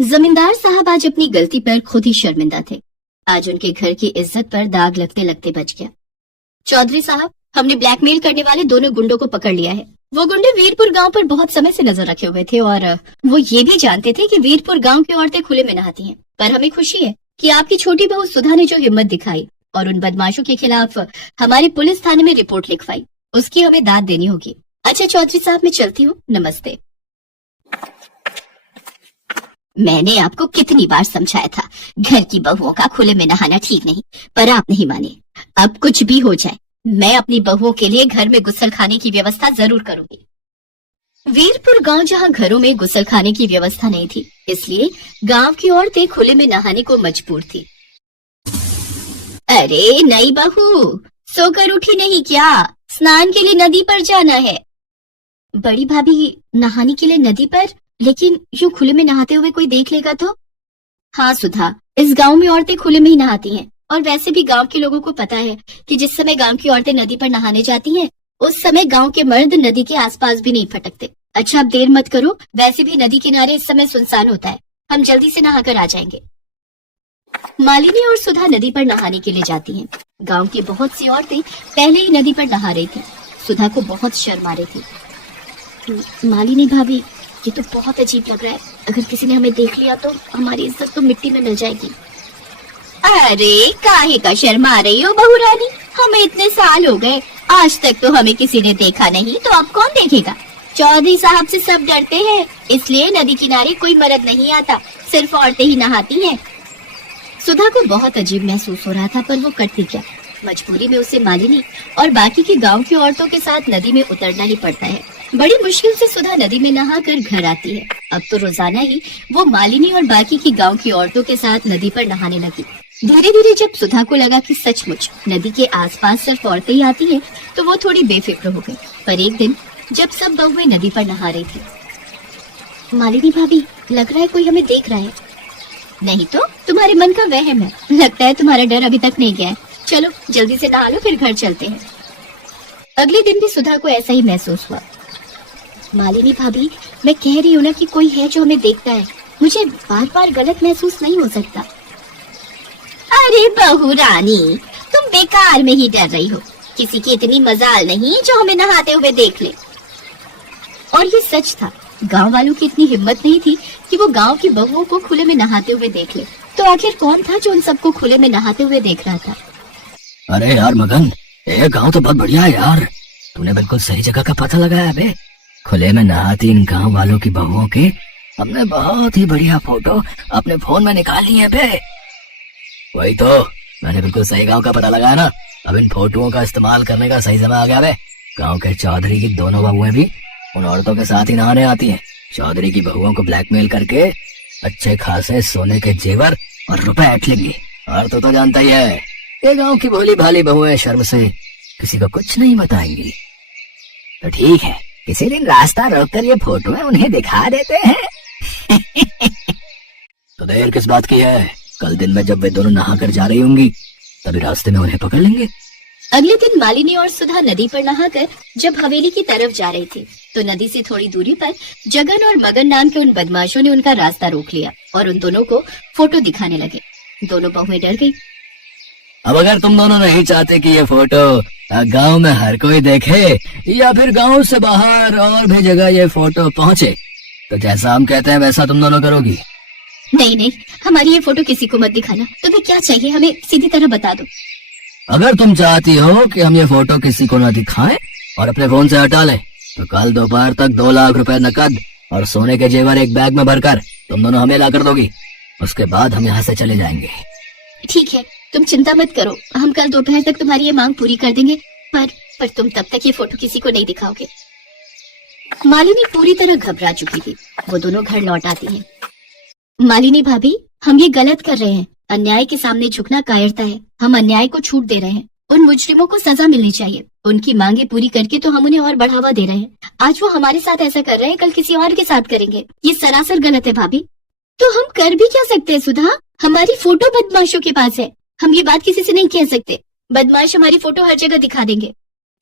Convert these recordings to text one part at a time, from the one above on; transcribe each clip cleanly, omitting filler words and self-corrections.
जमींदार साहब आज अपनी गलती पर खुद ही शर्मिंदा थे। आज उनके घर की इज्जत पर दाग लगते लगते बच गया। चौधरी साहब, हमने ब्लैकमेल करने वाले दोनों गुंडों को पकड़ लिया है। वो गुंडे वीरपुर गांव पर बहुत समय से नजर रखे हुए थे और वो ये भी जानते थे कि वीरपुर गांव की औरतें खुले में नहाती हैं। पर हमें खुशी है कि आपकी छोटी बहू सुधा ने जो हिम्मत दिखाई और उन बदमाशों के खिलाफ हमारे पुलिस थाने में रिपोर्ट लिखवाई, उसकी हमें दाद देनी होगी। अच्छा चौधरी साहब, मैं चलती हूँ, नमस्ते। मैंने आपको कितनी बार समझाया था, घर की बहुओं का खुले में नहाना ठीक नहीं, पर आप नहीं माने। अब कुछ भी हो जाए, मैं अपनी बहुओं के लिए घर में गुसलखाने की व्यवस्था जरूर करूंगी। वीरपुर गांव जहां घरों में गुसलखाने की व्यवस्था नहीं थी, इसलिए गांव की औरतें खुले में नहाने को मजबूर थी। अरे नई बहू, सोकर उठी नहीं क्या? स्नान के लिए नदी पर जाना है। बड़ी भाभी, नहाने के लिए नदी पर? लेकिन यूं खुले में नहाते हुए कोई देख लेगा तो? हाँ सुधा, इस गांव में औरतें खुले में ही नहाती हैं और वैसे भी गांव के लोगों को पता है कि जिस समय गांव की औरतें नदी पर नहाने जाती हैं, उस समय गांव के मर्द नदी के आसपास भी नहीं फटकते। अच्छा अब देर मत करो, वैसे भी नदी किनारे इस समय सुनसान होता है, हम जल्दी से नहाकर आ जाएंगे। मालिनी और सुधा नदी पर नहाने के लिए जाती हैं। गांव की बहुत सी औरतें पहले ही नदी पर नहा रही थी। सुधा को बहुत शर्म आ रही थी। मालिनी भाभी, ये तो बहुत अजीब लग रहा है, अगर किसी ने हमें देख लिया तो हमारी इज्जत तो मिट्टी में मिल जाएगी। अरे काहे का शर्मा रही हो बहू रानी, हमें इतने साल हो गए, आज तक तो हमें किसी ने देखा नहीं, तो अब कौन देखेगा? चौधरी साहब से सब डरते हैं, इसलिए नदी किनारे कोई मर्द नहीं आता, सिर्फ औरतें ही नहाती हैं। सुधा को बहुत अजीब महसूस हो रहा था, पर वो करती क्या, मजबूरी में उसे मालिनी और बाकी की गांव की औरतों के साथ नदी में उतरना ही पड़ता है। बड़ी मुश्किल से सुधा नदी में नहाकर घर आती है। अब तो रोजाना ही वो मालिनी और बाकी की गांव की औरतों के साथ नदी पर नहाने लगी। धीरे धीरे जब सुधा को लगा कि सचमुच नदी के आसपास सिर्फ औरतें ही आती हैं, तो वो थोड़ी बेफिक्र हो गई। पर एक दिन जब सब बहुएं नदी पर नहा रही थी, मालिनी भाभी, लग रहा है कोई हमें देख रहा है। नहीं तो तुम्हारे मन का वहम है, लगता है तुम्हारा डर अभी तक नहीं गया है। चलो जल्दी से नहा लो, फिर घर चलते हैं। अगले दिन भी सुधा को ऐसा ही महसूस हुआ। मालिनी भाभी, मैं कह रही हूँ ना कि कोई है जो हमें देखता है, मुझे बार बार गलत महसूस नहीं हो सकता। अरे बहू रानी, तुम बेकार में ही डर रही हो, किसी की इतनी मजाल नहीं जो हमें नहाते हुए देख ले। और ये सच था, गांव वालों की इतनी हिम्मत नहीं थी कि वो गांव की बहुओं को खुले में नहाते हुए देख ले। तो आखिर कौन था जो उन सबको खुले में नहाते हुए देख रहा था? अरे यार मगन, ये गांव तो बहुत बढ़िया है यार, तूने बिल्कुल सही जगह का पता लगाया बे। खुले में नहाती इन गांव वालों की बहुओं के हमने बहुत ही बढ़िया फोटो अपने फोन में निकाल ली है बे। वही तो, मैंने बिल्कुल सही गांव का पता लगाया ना। अब इन फोटोओं का इस्तेमाल करने का सही समय आ गया बे। गांव के चौधरी की दोनों बहुएं भी उन औरतों के साथ ही नहाने आती हैं। चौधरी की बहुओं को ब्लैकमेल करके अच्छे खासे सोने के जेवर और रुपए ऐंठ लेंगी। और तो जानता ही है, ये गांव की भोली भाली बहुएं शर्म से किसी को कुछ नहीं बताएंगी। तो ठीक है, किसी दिन रास्ता रोककर ये फोटो उन्हें दिखा देते हैं। तो देर किस बात की है, कल दिन में जब वे दोनों नहा कर जा रही होंगी तभी रास्ते में उन्हें पकड़ लेंगे। अगले दिन मालिनी और सुधा नदी पर नहाकर जब हवेली की तरफ जा रही थी, तो नदी से थोड़ी दूरी पर जगन और मगन नाम के उन बदमाशों ने उनका रास्ता रोक लिया और उन दोनों को फोटो दिखाने लगे। दोनों बहुएं डर गई। अब अगर तुम दोनों नहीं चाहते कि ये फोटो गांव में हर कोई देखे या फिर गांव से बाहर और भी जगह ये फोटो पहुंचे, तो जैसा हम कहते हैं वैसा तुम दोनों करोगी? नहीं नहीं, हमारी ये फोटो किसी को मत दिखाना। तुम्हें क्या चाहिए, हमें सीधी तरह बता दो। अगर तुम चाहती हो कि हम ये फोटो किसी को न दिखाएं और अपने फोन से हटा लें, तो कल दोपहर तक 2 लाख रुपए नकद और सोने के जेवर एक बैग में भरकर तुम दोनों हमें ला कर दोगी। उसके बाद हम यहाँ से चले जाएंगे। ठीक है, तुम चिंता मत करो, हम कल दोपहर तक तुम्हारी ये मांग पूरी कर देंगे। पर तुम तब तक ये फोटो किसी को नहीं दिखाओगे। मालिनी पूरी तरह घबरा चुकी थी। वो दोनों घर लौट आती हैं। मालिनी भाभी, हम ये गलत कर रहे हैं, अन्याय के सामने झुकना कायरता है, हम अन्याय को छूट दे रहे हैं। उन मुजरिमों को सजा मिलनी चाहिए, उनकी मांगे पूरी करके तो हम उन्हें और बढ़ावा दे रहे हैं। आज वो हमारे साथ ऐसा कर रहे हैं, कल किसी और के साथ करेंगे, ये सरासर गलत है भाभी। तो हम कर भी क्या सकते हैं सुधा, हमारी फोटो बदमाशों के पास है, हम ये बात किसी से नहीं कह सकते। बदमाश हमारी फोटो हर जगह दिखा देंगे।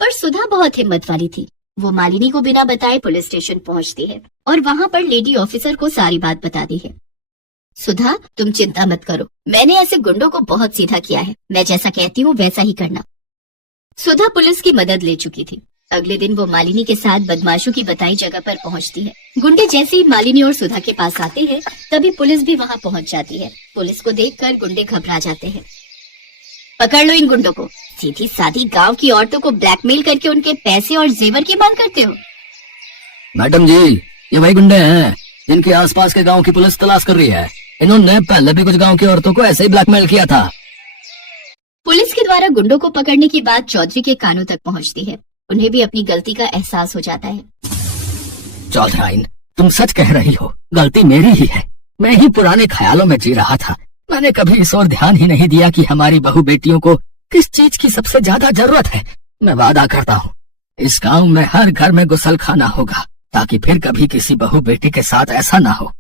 पर सुधा बहुत हिम्मत वाली थी, वो मालिनी को बिना बताए पुलिस स्टेशन पहुंचती है और वहाँ पर लेडी ऑफिसर को सारी बात बता दी है। सुधा, तुम चिंता मत करो, मैंने ऐसे गुंडों को बहुत सीधा किया है। मैं जैसा कहती हूँ वैसा ही करना। सुधा पुलिस की मदद ले चुकी थी। अगले दिन वो मालिनी के साथ बदमाशों की बताई जगह पर पहुंचती है। गुंडे जैसे ही मालिनी और सुधा के पास आते हैं, तभी पुलिस भी वहां पहुंच जाती है। पुलिस को देखकर गुंडे घबरा जाते हैं। पकड़ लो इन गुंडों को। सीधी सादी गांव की औरतों को ब्लैकमेल करके उनके पैसे और जेवर की मांग करते हो। मैडम जी, ये वही गुंडे हैं जिनके आसपास के गांव की पुलिस तलाश कर रही है। इन्होंने पहले भी कुछ गांव की औरतों को ऐसे ही ब्लैकमेल किया था। पुलिस के द्वारा गुंडों को पकड़ने की बात चौधरी के कानों तक पहुंचती है। उन्हें भी अपनी गलती का एहसास हो जाता है। चौधराइन, तुम सच कह रही हो, गलती मेरी ही है। मैं ही पुराने ख्यालों में जी रहा था। मैंने कभी इस ओर ध्यान ही नहीं दिया कि हमारी बहू बेटियों को किस चीज की सबसे ज्यादा जरूरत है। मैं वादा करता हूँ, इस गांव में हर घर में गुसल खाना होगा, ताकि फिर कभी किसी बहू बेटी के साथ ऐसा ना हो।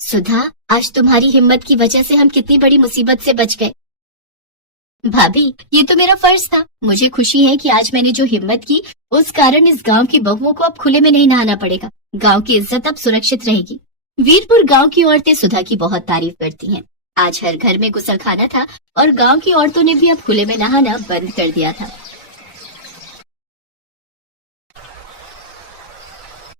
सुधा, आज तुम्हारी हिम्मत की वजह से हम कितनी बड़ी मुसीबत से बच गए। भाभी, ये तो मेरा फर्ज था। मुझे खुशी है कि आज मैंने जो हिम्मत की, उस कारण इस गांव की बहुओं को अब खुले में नहीं नहाना पड़ेगा। गांव की इज्जत अब सुरक्षित रहेगी। वीरपुर गांव की औरतें सुधा की बहुत तारीफ करती हैं। आज हर घर में गुसलखाना था और गांव की औरतों ने भी अब खुले में नहाना बंद कर दिया था।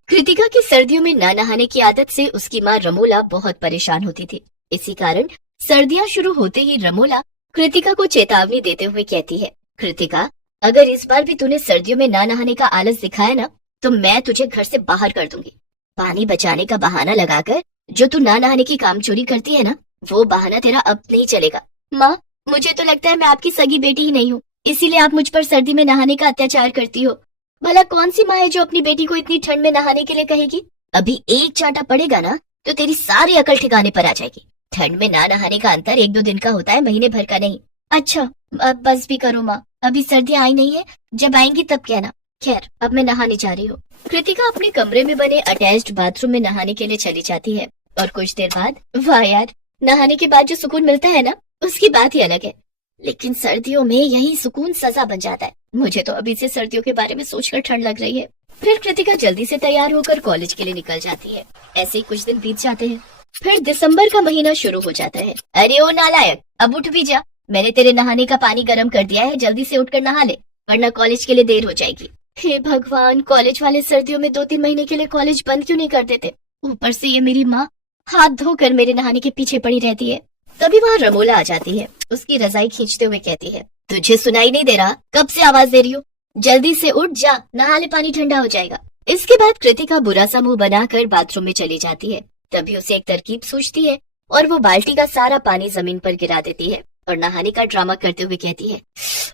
कृतिका की सर्दियों में न नहाने की आदत से उसकी माँ रमोला बहुत परेशान होती थी। इसी कारण सर्दियां शुरू होते ही रमोला कृतिका को चेतावनी देते हुए कहती है, कृतिका, अगर इस बार भी तूने सर्दियों में ना नहाने का आलस दिखाया ना, तो मैं तुझे घर से बाहर कर दूंगी। पानी बचाने का बहाना लगाकर जो तू ना नहाने की कामचोरी करती है ना, वो बहाना तेरा अब नहीं चलेगा। माँ, मुझे तो लगता है मैं आपकी सगी बेटी ही नहीं हूँ, इसीलिए आप मुझ पर सर्दी में नहाने का अत्याचार करती हो। भला कौन सी माँ है जो अपनी बेटी को इतनी ठंड में नहाने के लिए कहेगी? अभी एक चांटा पड़ेगा ना तो तेरी सारी अकल ठिकाने पर आ जाएगी। ठंड में ना नहाने का अंतर 1-2 दिन का होता है, महीने भर का नहीं। अच्छा, अब बस भी करो माँ, अभी सर्दियाँ आई नहीं है, जब आएंगी तब कहना। खैर, अब मैं नहाने जा रही हूँ। कृतिका अपने कमरे में बने अटैच्ड बाथरूम में नहाने के लिए चली जाती है और कुछ देर बाद, वाह यार, नहाने के बाद जो सुकून मिलता है ना, उसकी बात ही अलग है। लेकिन सर्दियों में यही सुकून सजा बन जाता है। मुझे तो अभी से सर्दियों के बारे में सोचकर ठंड लग रही है। फिर कृतिका जल्दी से तैयार होकर कॉलेज के लिए निकल जाती है। ऐसे ही कुछ दिन बीत जाते हैं। फिर दिसंबर का महीना शुरू हो जाता है। अरे ओ नालायक, अब उठ भी जा। मैंने तेरे नहाने का पानी गर्म कर दिया है, जल्दी से उठकर नहा ले, वरना कॉलेज के लिए देर हो जाएगी। हे भगवान, कॉलेज वाले सर्दियों में 2-3 महीने के लिए कॉलेज बंद क्यों नहीं कर देते? ऊपर से ये मेरी माँ हाथ धोकर मेरे नहाने के पीछे पड़ी रहती है। तभी वहाँ रमोला आ जाती है। उसकी रजाई खींचते हुए कहती है, तुझे सुनाई नहीं दे रहा? कब से आवाज दे रही हूँ? जल्दी से उठ जा, नहा ले, पानी ठंडा हो जाएगा। इसके बाद कृतिका बुरा सा मुंह बनाकर बाथरूम में चली जाती है। तभी उसे एक तरकीब सूझती है और वो बाल्टी का सारा पानी जमीन पर गिरा देती है और नहाने का ड्रामा करते हुए कहती है,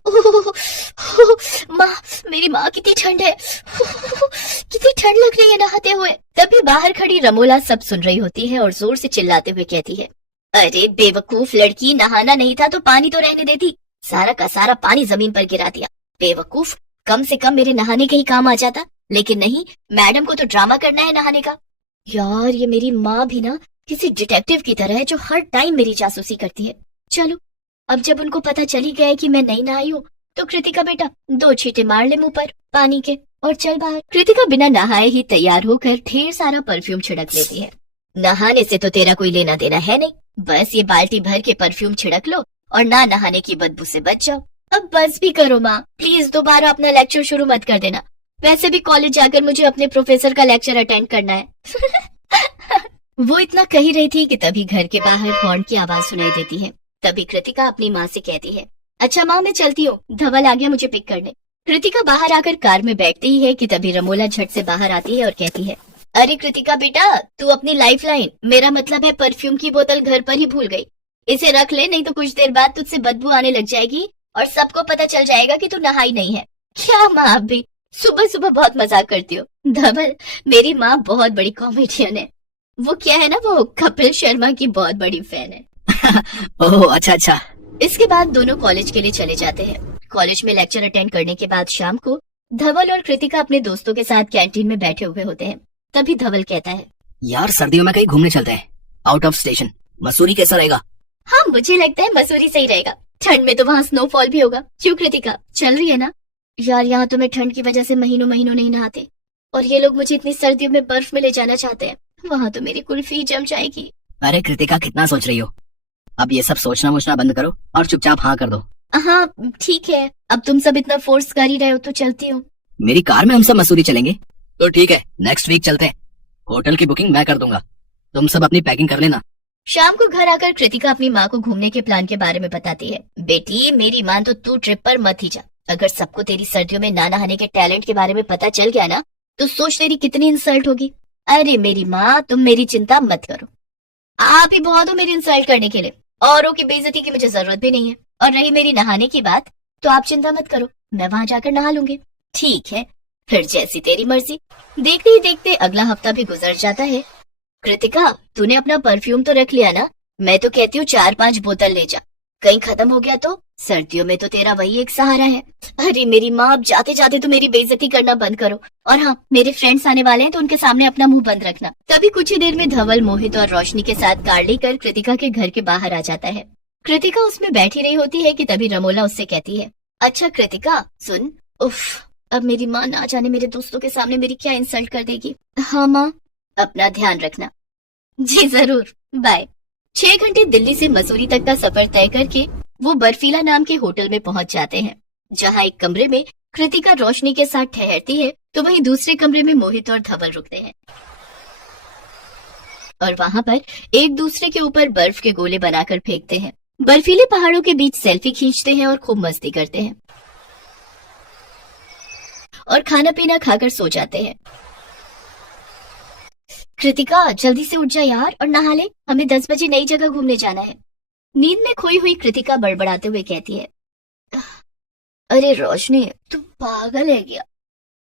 ओह, माँ, मेरी माँ, कितनी ठंड है, कितनी ठंड लग रही है नहाते हुए। तभी बाहर खड़ी रमोला सब सुन रही होती है और जोर से चिल्लाते हुए कहती है, अरे बेवकूफ लड़की, नहाना नहीं था तो पानी तो रहने देती, सारा का सारा पानी जमीन पर गिरा दिया। बेवकूफ, कम से कम मेरे नहाने के ही काम आ जाता, लेकिन नहीं, मैडम को तो ड्रामा करना है नहाने का। यार, ये मेरी माँ भी ना किसी डिटेक्टिव की तरह है जो हर टाइम मेरी जासूसी करती है। चलो, अब जब उनको पता चल ही गया है कि मैं नहीं नहाई हूँ, तो कृतिका बेटा 2 छींटे मार ले मुंह पर पानी के और चल बाहर। कृतिका बिना नहाए ही तैयार होकर ढेर सारा परफ्यूम छिड़क लेती है। नहाने से तो तेरा कोई लेना देना है नहीं, बस ये बाल्टी भर के परफ्यूम छिड़क लो और ना नहाने की बदबू से बच जाओ। अब बस भी करो माँ, प्लीज दोबारा अपना लेक्चर शुरू मत कर देना। वैसे भी कॉलेज जाकर मुझे अपने प्रोफेसर का लेक्चर अटेंड करना है। वो इतना कह ही रही थी कि तभी घर के बाहर हॉर्न की आवाज सुनाई देती है। तभी कृतिका अपनी माँ से कहती है, अच्छा माँ, मैं चलती हूँ, धवल आ गया मुझे पिक करने। कृतिका बाहर आकर कार में बैठती ही है कि तभी रमोला झट से बाहर आती है और कहती है, अरे कृतिका बेटा, तू अपनी लाइफ लाइन, मेरा मतलब है परफ्यूम की बोतल घर पर ही भूल गई। इसे रख ले, नहीं तो कुछ देर बाद तुझसे बदबू आने लग जाएगी और सबको पता चल जाएगा कि तू नहाई नहीं है। क्या माँ, आप भी सुबह सुबह बहुत मजाक करती हो। धवल, मेरी माँ बहुत बड़ी कॉमेडियन है। वो क्या है ना, वो कपिल शर्मा की बहुत बड़ी फैन है। ओह, अच्छा अच्छा। इसके बाद दोनों कॉलेज के लिए चले जाते हैं। कॉलेज में लेक्चर अटेंड करने के बाद शाम को धवल और कृतिका अपने दोस्तों के साथ कैंटीन में बैठे हुए होते हैं। तभी धवल कहता है, यार, सर्दियों में कहीं घूमने चलते हैं, आउट ऑफ स्टेशन। मसूरी कैसा रहेगा? हाँ, मुझे लगता है मसूरी सही रहेगा। ठंड में तो वहाँ स्नोफॉल भी होगा। क्यों कृतिका, चल रही है ना? यार, यहाँ तो मैं ठंड की वजह से महीनों महीनों नहीं नहाते और ये लोग मुझे इतनी सर्दियों में बर्फ में ले जाना चाहते हैं। वहाँ तो मेरी कुल्फी जम जाएगी। अरे कृतिका, कितना सोच रही हो? अब ये सब सोचना वोचना बंद करो और चुपचाप हाँ कर दो। हाँ ठीक है, अब तुम सब इतना फोर्स कर ही रहे हो तो चलती हूँ। मेरी कार में हम सब मसूरी चलेंगे। तो ठीक है, नेक्स्ट वीक चलते हैं। होटल की बुकिंग मैं कर दूंगा, तुम सब अपनी पैकिंग कर लेना। शाम को घर आकर कृतिका अपनी माँ को घूमने के प्लान के बारे में बताती है। बेटी मेरी माँ तो तू ट्रिप पर मत ही जा। अगर सबको तेरी सर्दियों में ना नहाने के टैलेंट के बारे में पता चल गया ना तो सोच तेरी कितनी इंसल्ट होगी। अरे मेरी माँ, तुम मेरी चिंता मत करो। आप ही बहुत हो मेरी इंसल्ट करने के लिए, औरों की बेइज्जती की मुझे जरूरत भी नहीं है। और रही मेरी नहाने की बात, तो आप चिंता मत करो, मैं वहां जाकर नहा लूंगी। ठीक है, फिर जैसी तेरी मर्जी। देखते ही देखते अगला हफ्ता भी गुजर जाता है। कृतिका, तूने अपना परफ्यूम तो रख लिया ना? मैं तो कहती हूँ 4-5 बोतल ले जा, कहीं खत्म हो गया तो। सर्दियों में तो तेरा वही एक सहारा है। अरे मेरी माँ, अब जाते जाते तो मेरी बेइज्जती करना बंद करो। और हाँ, मेरे फ्रेंड्स आने वाले हैं तो उनके सामने अपना मुंह बंद रखना। तभी कुछ ही देर में धवल, मोहित और रोशनी के साथ कार लेकर कृतिका के घर के बाहर आ जाता है। कृतिका उसमें बैठी रही होती है कि तभी रमोला उससे कहती है, अच्छा कृतिका सुन, उफ, अब मेरी माँ ना जाने मेरे दोस्तों के सामने मेरी क्या इंसल्ट कर देगी। हाँ माँ, अपना ध्यान रखना। जी जरूर, बाय। 6 घंटे दिल्ली से मसूरी तक का सफर तय करके वो बर्फीला नाम के होटल में पहुंच जाते हैं, जहां एक कमरे में कृतिका रोशनी के साथ ठहरती है तो वहीं दूसरे कमरे में मोहित और धवल रुकते हैं और वहां पर एक दूसरे के ऊपर बर्फ के गोले बनाकर फेंकते हैं। बर्फीले पहाड़ों के बीच सेल्फी खींचते हैं और खूब मस्ती करते हैं और खाना पीना खाकर सो जाते हैं। कृतिका जल्दी से उठ जा यार और नहा ले, हमें 10 बजे नई जगह घूमने जाना है। नींद में खोई हुई कृतिका बड़बड़ाते हुए कहती है, अरे रोशनी तू पागल है क्या?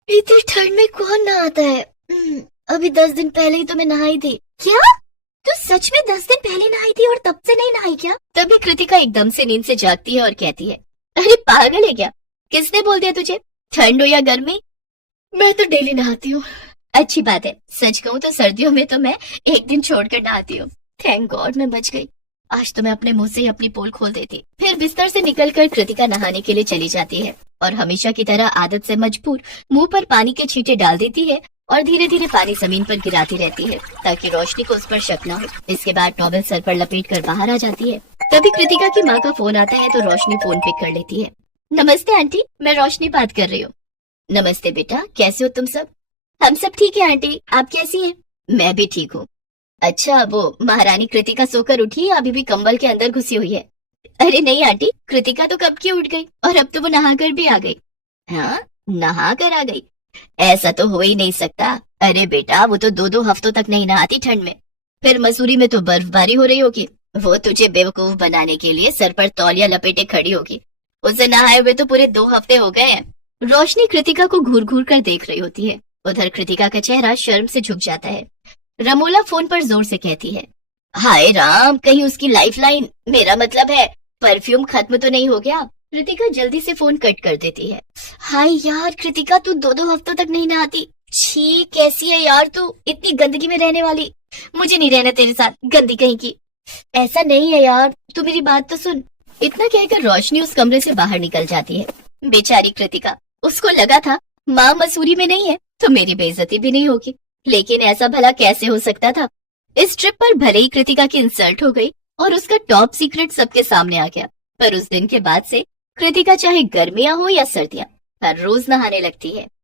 इतनी ठंड में कौन नहाता है? अभी 10 दिन पहले ही तो मैं नहाई थी। क्या तू सच में 10 दिन पहले नहाई थी और तब से नहीं नहाई क्या? तभी कृतिका एकदम से नींद से जागती है और कहती है, अरे पागल है क्या? किसने बोल दिया तुझे? ठंड हो या गर्मी, मैं तो डेली नहाती हूँ। अच्छी बात है, सच कहूँ तो सर्दियों में तो मैं एक दिन छोड़कर नहाती हूँ। थैंक गॉड मैं बच गई, आज तो मैं अपने मुंह से ही अपनी पोल खोल देती। फिर बिस्तर से निकलकर कृतिका नहाने के लिए चली जाती है और हमेशा की तरह आदत से मजबूर मुंह पर पानी के छींटे डाल देती है और धीरे धीरे पानी जमीन पर गिराती रहती है ताकि रोशनी को उस पर शक न हो। इसके बाद टॉवेल सर पर लपेट कर बाहर आ जाती है। तभी कृतिका की माँ का फोन आता है तो रोशनी फोन पिक कर लेती है। नमस्ते आंटी, मैं रोशनी बात कर रही हूँ। नमस्ते बेटा, कैसे हो तुम सब? हम सब ठीक है आंटी, आप कैसी हैं? मैं भी ठीक हूँ। अच्छा, वो महारानी कृतिका सोकर उठी या अभी भी कंबल के अंदर घुसी हुई है? अरे नहीं आंटी, कृतिका तो कब की उठ गई और अब तो वो नहाकर भी आ गई। हाँ, नहा कर आ गई? ऐसा तो हो ही नहीं सकता। अरे बेटा, वो तो 2-2 हफ्तों तक नहीं नहाती ठंड में। फिर मसूरी में तो बर्फबारी हो रही होगी, वो तुझे बेवकूफ बनाने के लिए सर पर तौलिया लपेटे खड़ी होगी। उसे नहाए हुए तो पूरे 2 हफ्ते हो गए हैं। रोशनी कृतिका को घूर घूर कर देख रही होती है। उधर कृतिका का चेहरा शर्म से झुक जाता है। रमोला फोन पर जोर से कहती है, हाय राम, कहीं उसकी लाइफलाइन, मेरा मतलब है परफ्यूम खत्म तो नहीं हो गया? कृतिका जल्दी से फोन कट कर देती है। हाय यार कृतिका, तू 2-2 हफ्तों तक नहीं नहाती। छी, कैसी है यार तू, इतनी गंदगी में रहने वाली। मुझे नहीं रहना तेरे साथ, गंदी कहीं की। ऐसा नहीं है यार, तू मेरी बात तो सुन। इतना कहकर रोशनी उस कमरे से बाहर निकल जाती है। बेचारी कृतिका, उसको लगा था माँ मसूरी में नहीं है तो मेरी बेइज्जती भी नहीं होगी, लेकिन ऐसा भला कैसे हो सकता था। इस ट्रिप पर भले ही कृतिका की इंसल्ट हो गई और उसका टॉप सीक्रेट सबके सामने आ गया, पर उस दिन के बाद से कृतिका चाहे गर्मियां हो या सर्दियां हर रोज नहाने लगती है।